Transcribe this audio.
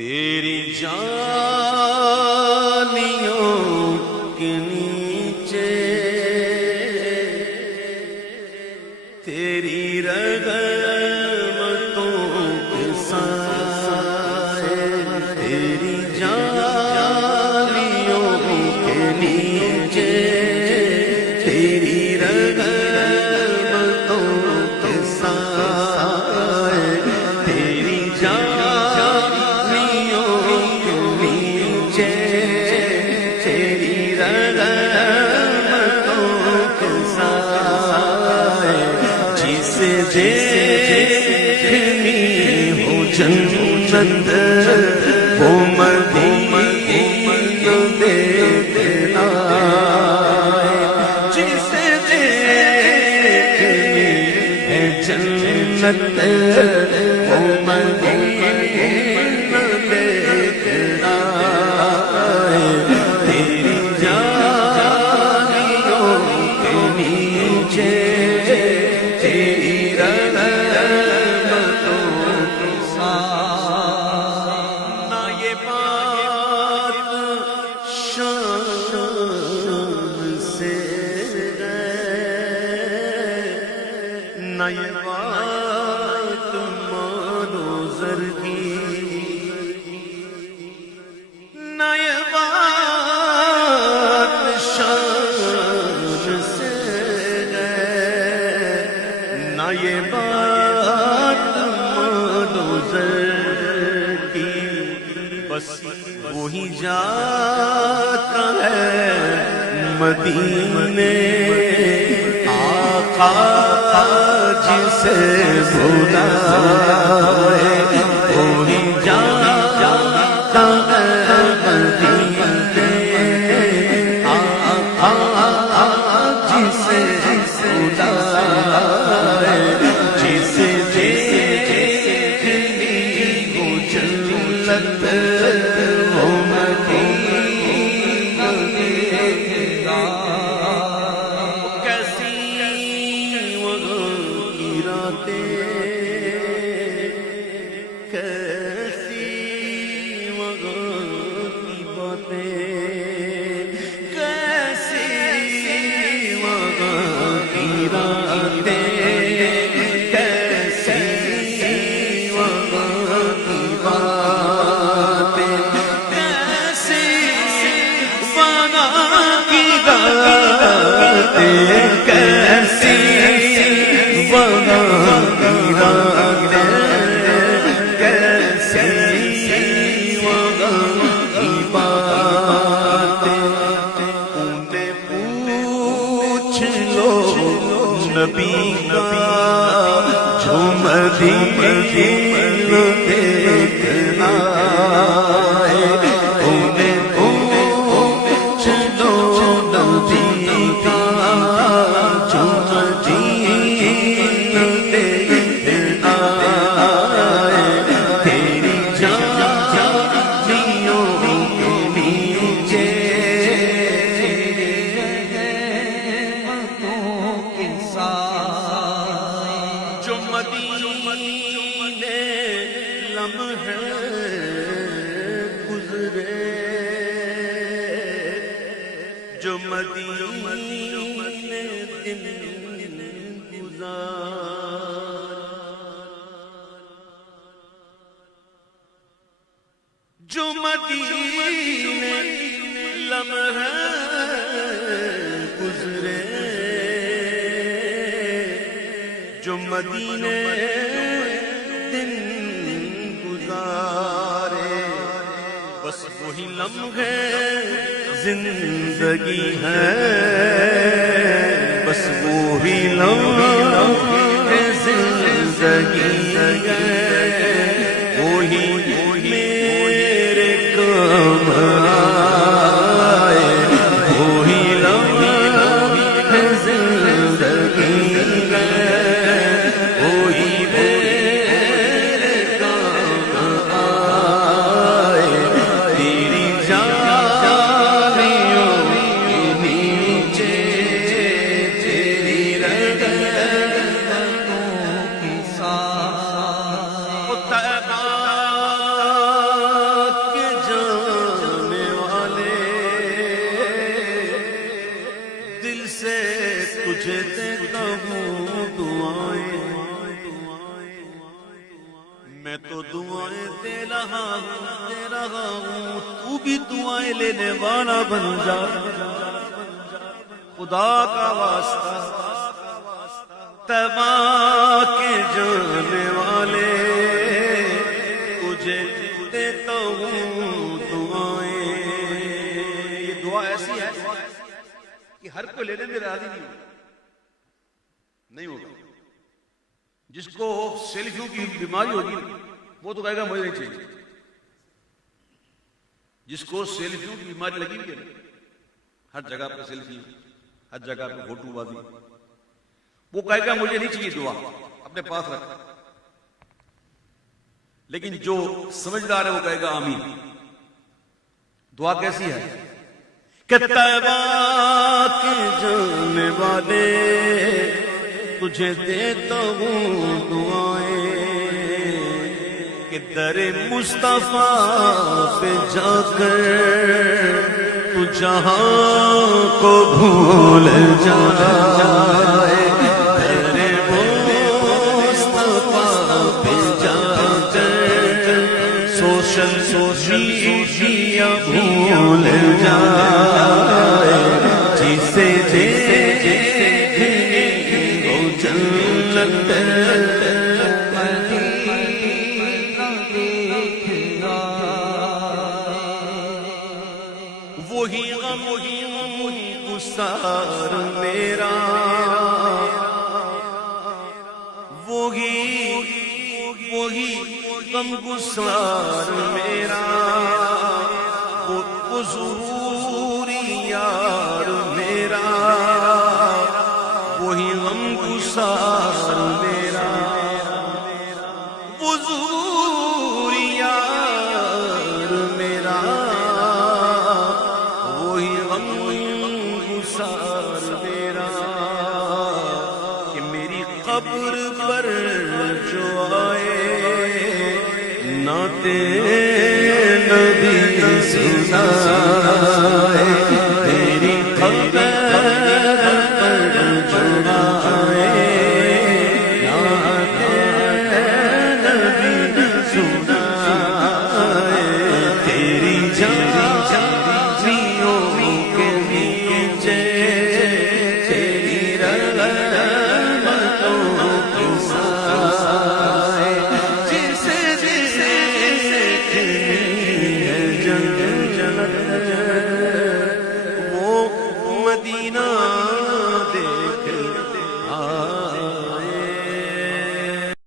تیری جانیوں کے نیچے تیری رحمتوں کے سائے، تیری جانیوں کے نیچے تیری رحمتوں کے سائے، تیری جانیوں کے نیچے تیری رحمتوں کے سائے، جسے دیکھنی ہو جنت وہ مدینہ دیکھنا، جسے دیکھنی ہے جنت وہ مدینہ دیکھنا، تیری جانیوں کے نیچے تیری رحمتوں کے سائے۔ نہ یہ بات شان سے ہے، نہ یہ بات مال و زر کی، نہ یہ بات شان سے ہے، نہ یہ بات مال و زر کی، بس وہی جاتا ہے مدینے آقا جسے بلائے، وہی جاتا ہے مدینے آقا جسے بلائے، جسے دیکھنی ہو جنت وہ مدینہ دیکھنا، کیسی وہاں کی راتیں، کیسی وہاں کی باتیں، کیسی وہاں کی راتیں، کیسی وہاں کی باتیں، کیسی وہاں کی باتیں، کیسی وہاں کی باتیں، کیسی وہاں کی باتیں، انہیں پوچھ لو نبی کا جو مدینہ دیکھنا ہے، انہیں پوچھ لو نبی کا جو مدینہ دیکھنا ہے، تیری جانیوں کے نیچے جو مدینے لمحے گزرے، جو مدینے دن گزار، جو مدینے لمحے گزرے، جو مدینے دن گزارے، بس وہی لمحے زندگی ہے، بس وہی لمحے زندگی ہے، وہی میرے کام آئے، وہی لمحے زندگی ہے، وہی میرے کام آئے، تیری جانیوں کے نیچے تیری رحمتوں کے سائے، میں تو دعائیں دے رہا ہوں تو بھی دعائیں لینے والا بن جا خدا کا واسطہ طیبہ کے جانے والے تجھے دیتا ہوں دعائیں. یہ دعا ایسی ہے کہ ہر کوئی لینے میں راضی نہیں ہوگا. جس کو سیلفیوں کی بیماری ہوگی وہ تو کہے گا مجھے نہیں چاہیے. جس کو سیلفیوں کی بیماری لگی ہوئی ہے ہر جگہ پہ سیلفی ہر جگہ پہ فوٹو بازی وہ کہے گا مجھے نہیں چاہیے دعا اپنے پاس رکھ. لیکن جو سمجھدار ہے وہ کہے گا آمین. دعا کیسی ہے کہ طیبہ کے جانے والے تجھے دیتا ہوں دعائیں کہ در مصطفیٰ پہ جا کر تو جہاں کو بھول جائے. در مصطفیٰ پہ جا کر سوشل میڈیا بھول جائے. جسے وہی غم گسار میرا وہی غم گسار میرا وہ حضوری یار میرا وہی غم گسار میرا حضوری یار میرا وہی غم گسار میرا کہ میری قبر پر جو آئے نعت نبی سنا